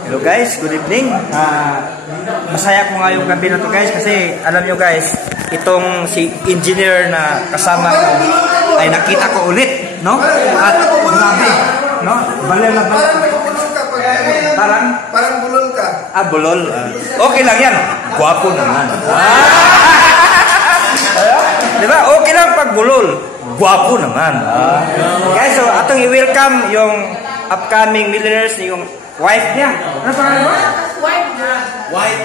Hello guys, good evening. Masaya ko ngayong gabi na to guys kasi alam nyo guys, itong si engineer na kasama ko ay nakita ko ulit, no? At grabe, no? Balel na balel. Parang bulol ka. Ah, bulol. Okay lang yan. Gwapo naman. Diba? Okay lang pag bulol. Gwapo naman. Guys, so atong i-welcome yung upcoming millionaires, yung wife niya. Ano pangalan mo? Wife.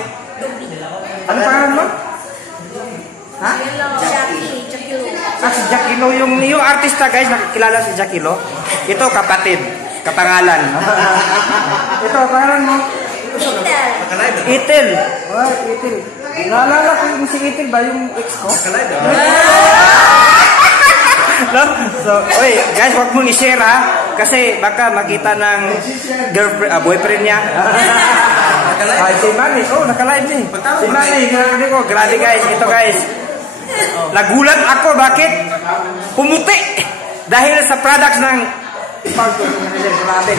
Ano pangalan mo? Ha? Jackie Lo. Ah, si Jackie Lo. Yung artista guys, nakikilala si Jackie Lo. Ito kapatid. Kapangalan. Ito, pangalan mo? Itel. Itel. Oh, Itel. Naalala ko yung si Itel ba? Yung ex ko? No? So, oy, guys, wag mong i-share ha. Kasi baka makita ng girlfriend, boyfriend niya. Si Manny, naka-live niya. Si Manny, grabe guys, ito guys. Nagulat ako, bakit? Pumuti. Dahil sa products ng grabe.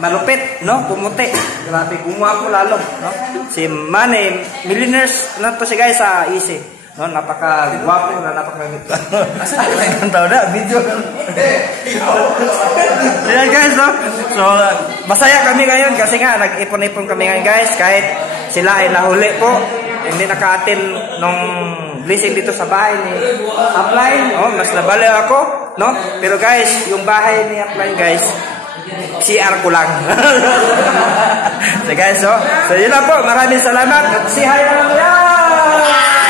Malupit, no? Pumuti. Grabe, gumawa ko lalo, no? Si Manny, millionaires na to si guys sa Easy. No, napaka-gwapo na napaka-ganda. Asa ka lang tao na? Video. Ayan guys, no? So, masaya kami ngayon kasi nga, nag-ipon-ipon kami ngayon guys. Kahit sila ay nahuli po, hindi naka-attend nung blessing dito sa bahay ni Upline. Oh, mas nabali ako, no? Pero guys, yung bahay ni Upline guys, CR ko lang. So guys, so yun lang po. Maraming salamat. At si hi na lang.